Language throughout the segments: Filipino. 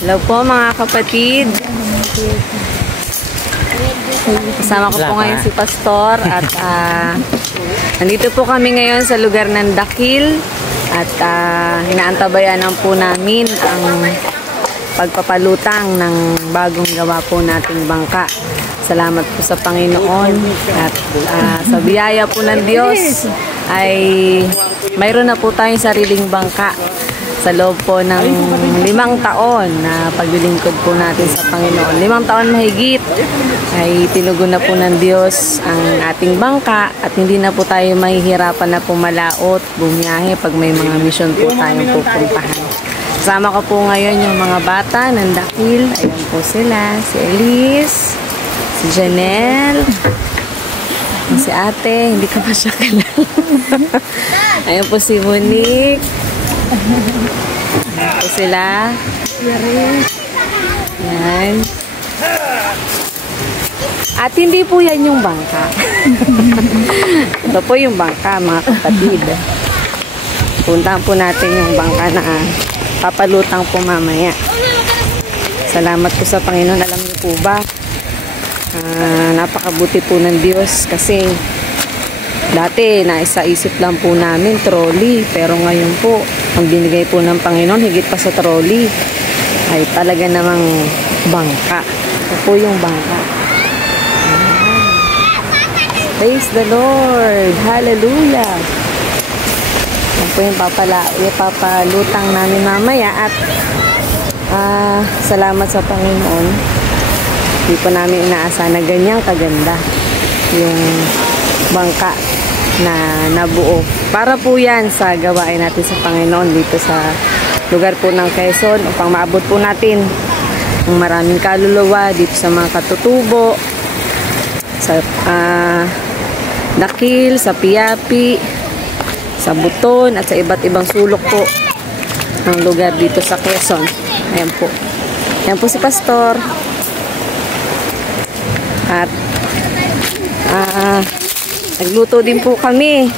Hello po mga kapatid. Kasama ko po ngayon si Pastor at nandito po kami ngayon sa lugar ng Dakil at inaantabayanan po namin ang pagpapalutang ng bagong gawa po nating bangka. Salamat po sa Panginoon at sa biyaya po ng Diyos ay mayroon na po tayong sariling bangka sa loob po ng 5 taon na paglilingkod po natin sa Panginoon. 5 taon mahigit ay tinugon na po ng Diyos ang ating bangka at hindi na po tayo mahihirapan na pumalaot, bumiyahe pag may mga misyon po tayong pupuntahan. Kasama ko po ngayon yung mga bata ng Dakil. Ayan po sila, si Elise, si Janelle, si ate, hindi ka pa siya kilala. Ayan po si Monique. Ayan po sila. Ayan. At hindi po yan yung bangka. Ito po yung bangka, mga kapatid. Puntahan po natin yung bangka na papalutang po mamaya. Salamat po sa Panginoon. Alam niyo po ba, napakabuti po ng Diyos kasi dati naisa-isip lang po namin trolley, pero ngayon po ang binigay po ng Panginoon higit pa sa trolley ay talaga namang bangka. Ito po yung bangka. Praise the Lord! Hallelujah! Ito po yung papalutang namin mamaya at salamat sa Panginoon. Hindi po namin inaasahan na ganyang kaganda yung bangka na nabuo. Para po yan sa gawain natin sa Panginoon dito sa lugar po ng Quezon upang maabot po natin ang maraming kaluluwa dito sa mga katutubo, sa Dakil, sa Piapi, sa Buton at sa iba't ibang sulok po ng lugar dito sa Quezon. Ayan po. Ayan po si Pastor. At nagluto din po kami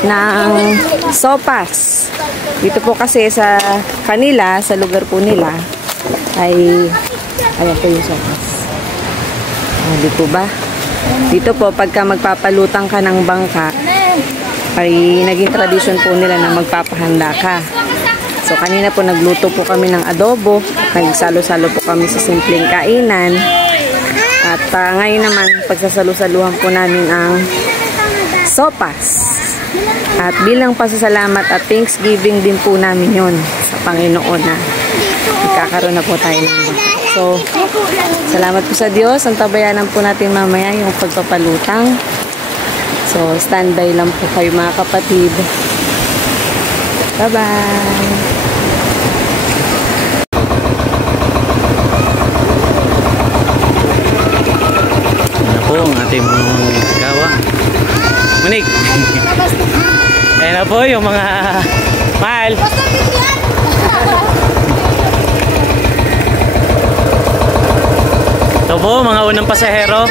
ng sopas. Dito po kasi sa kanila, sa lugar po nila, ay ayan po yung sopas. Di po ba? Dito po, pagka magpapalutang ka ng bangka, ay naging tradisyon po nila na magpapahanda ka. So kanina po nagluto po kami ng adobo, nagsalo-salo po kami sa simpleng kainan. At ngayon naman, pagsasalu-saluhan po namin ang sopas. At bilang pasasalamat at thanksgiving din po namin yun sa Panginoon na magkakaroon na po tayo ng bangka. So, salamat po sa Diyos. Ang tabayanan po natin mamaya yung pagpapalutang. So, standby lang po kayo mga kapatid. Bye-bye! Ang ating gawa. Monique. Ayan na po yung mga mahal. Ito po mga unang pasahero.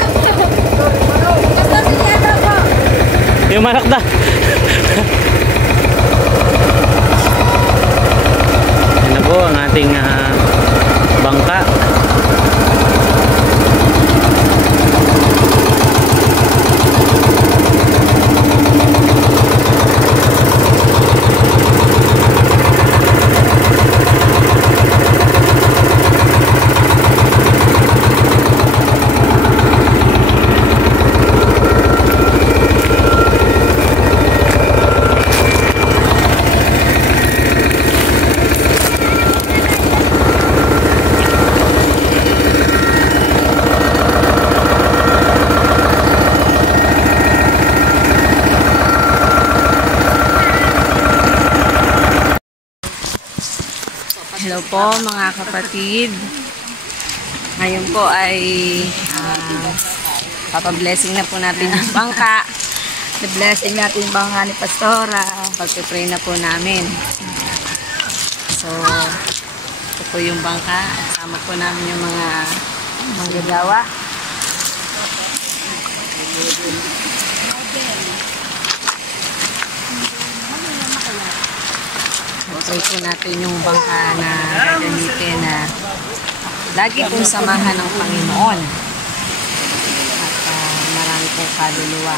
Yung manakda. Ayan na po ang ating bangka. Hello po mga kapatid. Ngayon po ay papablessing na po natin yung bangka. The-blessing natin yung bangka ni Pastora. Pagpipray na po namin. So, ito po yung bangka. Kasama po namin yung mga manggagawa. Pray po natin yung bangka na gagamitin na lagi pong samahan ng Panginoon. At marami pong kaluluwa.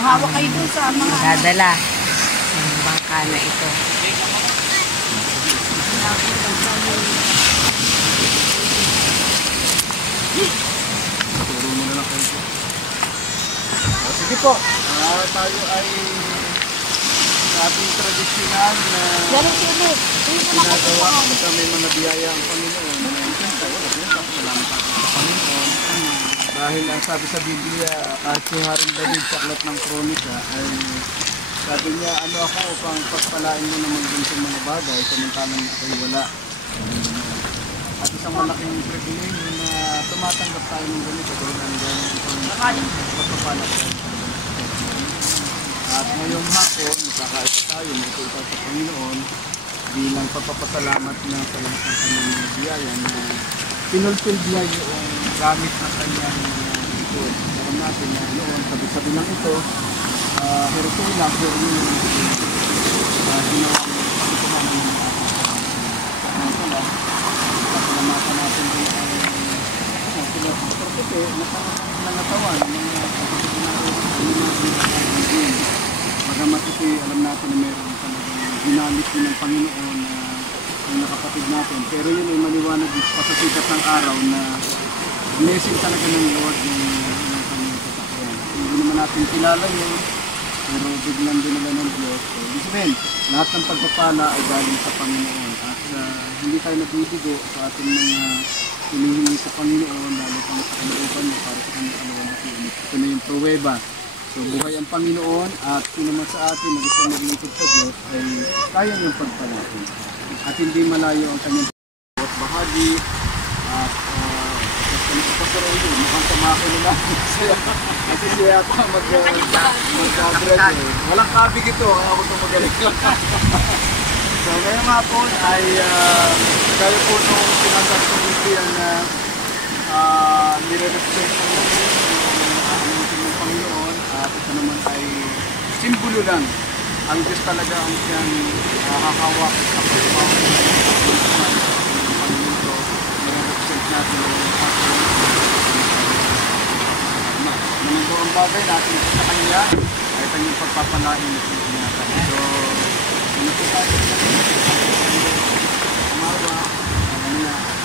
Uhawa kayo dun sa mga... Dadala ng bangka na ito. Sige po, tayo ay sa ating tradisyonal na ginagawa pagka may mga biyaya ang Panginoon. Siyempre, salamat natin sa Panginoon. Dahil ang sabi sa Biblia, kahit si Haring David sa aklat ng Kronika, ay sabi niya, ano ako upang pagpalain mo naman din sa mga bagay, samantalang ako'y wala. At isang malaking privilege na tumatanggap tayo ng ganito dahil ang galing pagpapala tayo. At ngayong hapon, makakaisa tayo, makikita sa Panginoon bilang pagpapasalamat niya sa lahat ng kanyang mga biyaya na pinulfil niya yung gamit na kanyang ito. Alam natin na noon, sabi-sabi lang ito, heresy lang, pero yung ginawa ng pagkumanan ng ito lang, pasalamatan natin ang sila pagkakite, nangatawan ng mga bagamat ito, alam natin na meron talagang ginamit din ng Panginoon na yung nakapatid natin. Pero yun ay maliwanag pa sa sikat ng araw na blessing talaga ng Lord yung kanyang kasakyan. Hindi naman natin kilala yun, pero biglang dinala ng Diyos. So, ibig sabihin, lahat ng pagpapala ay galing sa Panginoon. At hindi tayo nabibigo sa ating mga hinihingi sa Panginoon, lalo pang sa kalooban niya para sa kanyang kalooban. Ito na yung pruweba. So buhay ang Panginoon at sino sa atin na gusto maglingkod sa Diyos ay kaya niyang pagpalain. At hindi malayo ang kanyang at bahagi at Pastor Edu, mukhang tamako nila. Kasi siya yata mag-grad. Walang kabig ito, ako itong magaling. So ngayong hapon ay kaya po nung sinasabi sa Biblia na nire-represent ng Panginoon at ito naman ay simbolo lang. Ang Diyos talaga ang siyang hahawak sa pagbabaw ng Panginoon. Nire-represent natin ang hapon. Manito ang bagay natin sa Kanya ay kanyang pagpapalain at pagpapalain. So, ano po tayo umawa,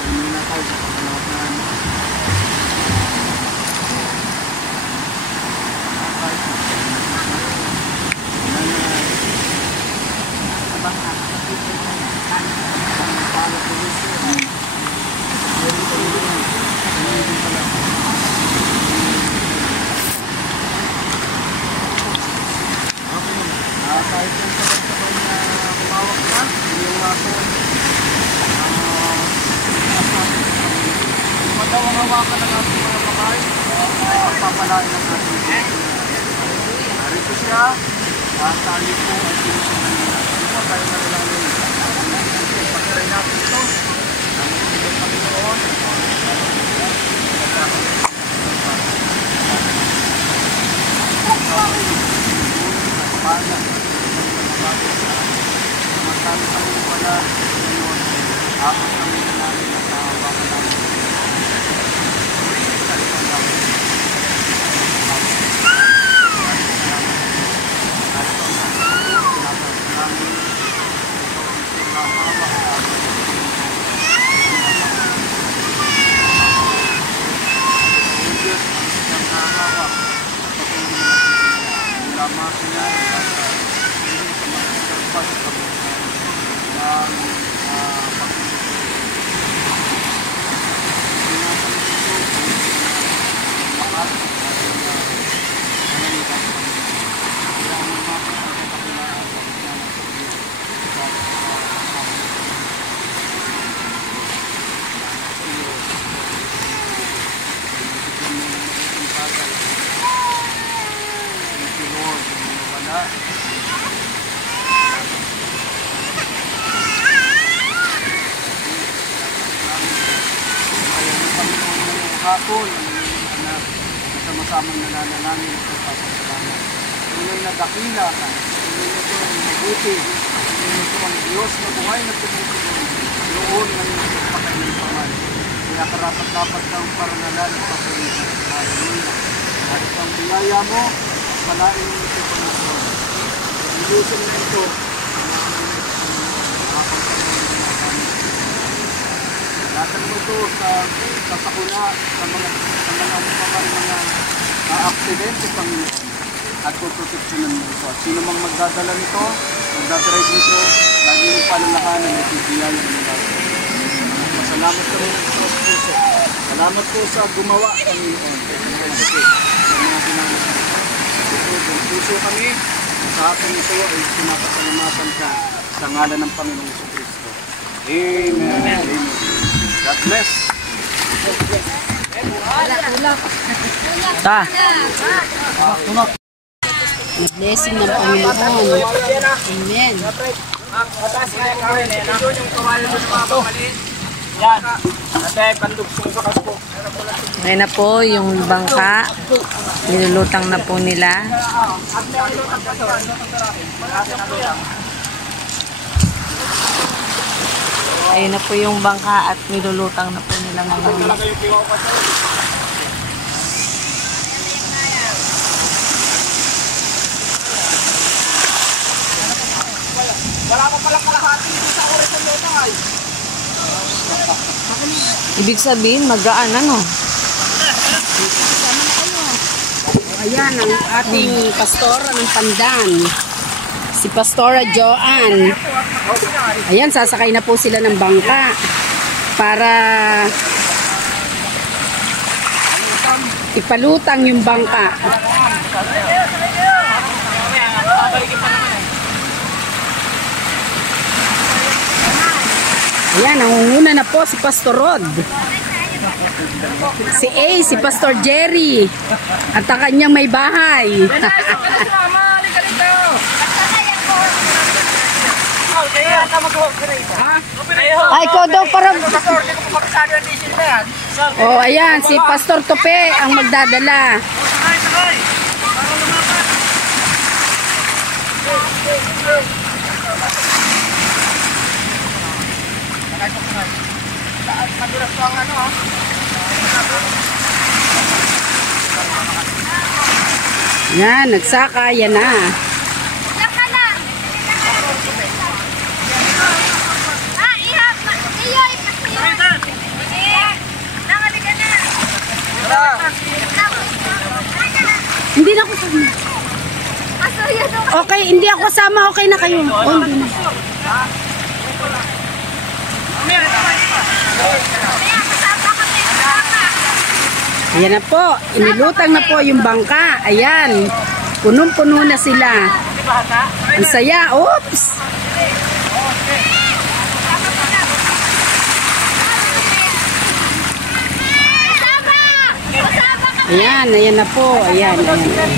hindi na tayo sa pagpapalain. Kahit yung sabay-sabay na kumawak na, yung hapon, madaw ang hawakan ng ating mga kamay, ay pagpapalain ng ating Diyos. Narito siya, at tayo po ay sinusunod na. Hindi po tayo nalalangin. Pagkaray natin ito, ang mga Panginoon, samantala sa mga pala ngayon, abot kami na namin at nahawakan namin. Salipang namin. Hapon, anak, sama-samang nananalangin at pagpapasalamat. Tunay na dakila ka, tunay na ito ang mabuti, tunay na ito ang Diyos na buhay na tumutuloy, noon ngayon sa pagpapakain ng pangalan. kaya karapat-dapat kang parangalan at papurihan. Hallelujah. Dahil ang biyaya mo, palain mo ito, Panginoon. Ilusin na ito, Latan mo ito sa sakuna, sa mga aksidente, Panginoon. At puproteksyonan mo ito. At sino mang magdadala nito, magdadrive nito, lagi yung palalahanan at ibiyaya ng mga. Masalamat kami ng puso. Salamat po sa gumawa, Panginoon. Sa mga ginamit mo. Sa puso kami, sa atin ito ay pinapasalamatan ka sa ngalan ng Panginoong Jesucristo. Amen. Amen. God bless. Ta. Blessing ng Panginoon. Amen. Ngayon na po yung bangka. Nilulutang na po nila. Ayun na po yung bangka at nilulutang na po nila ngayon. Wala pa palang kalahati dito sa oras ng lota ay. Ibig sabihin, magaan ano? Ayan ang ating pastora ng Pandan. Si Pastora Joanne. Ayan, sasakay na po sila ng bangka para ipalutang yung bangka. Ayan, nangunguna na po si Pastor Rod. Si A, si Pastor Jerry. At ang kanyang may bahay. Ay, ko daw para... Oh, ayan, si Pastor Tope ang magdadala. Yan, nagsaka, yan na. Hindi na ako sama. Okay, hindi ako sama. Okay na kayo. Oh, hindi na. Ayan na po. Inilutang na po yung bangka. Ayan. Punong-puno na sila. Ang saya. Oops! Ayan. Ayan na po. Ayan. Ayan.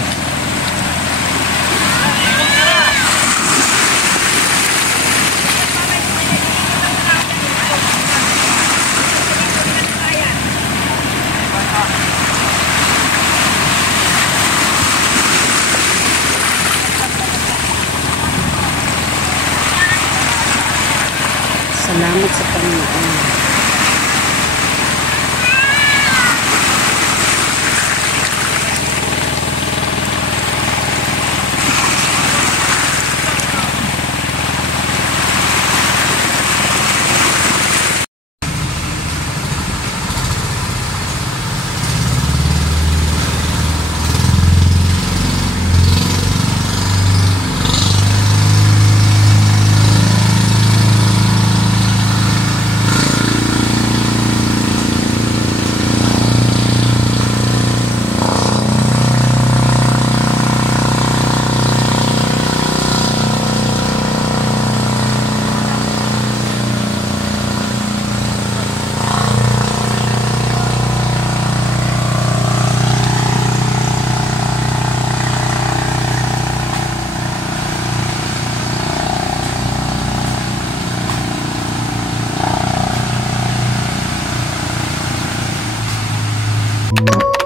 Salamat sa Panginoon. Thank you.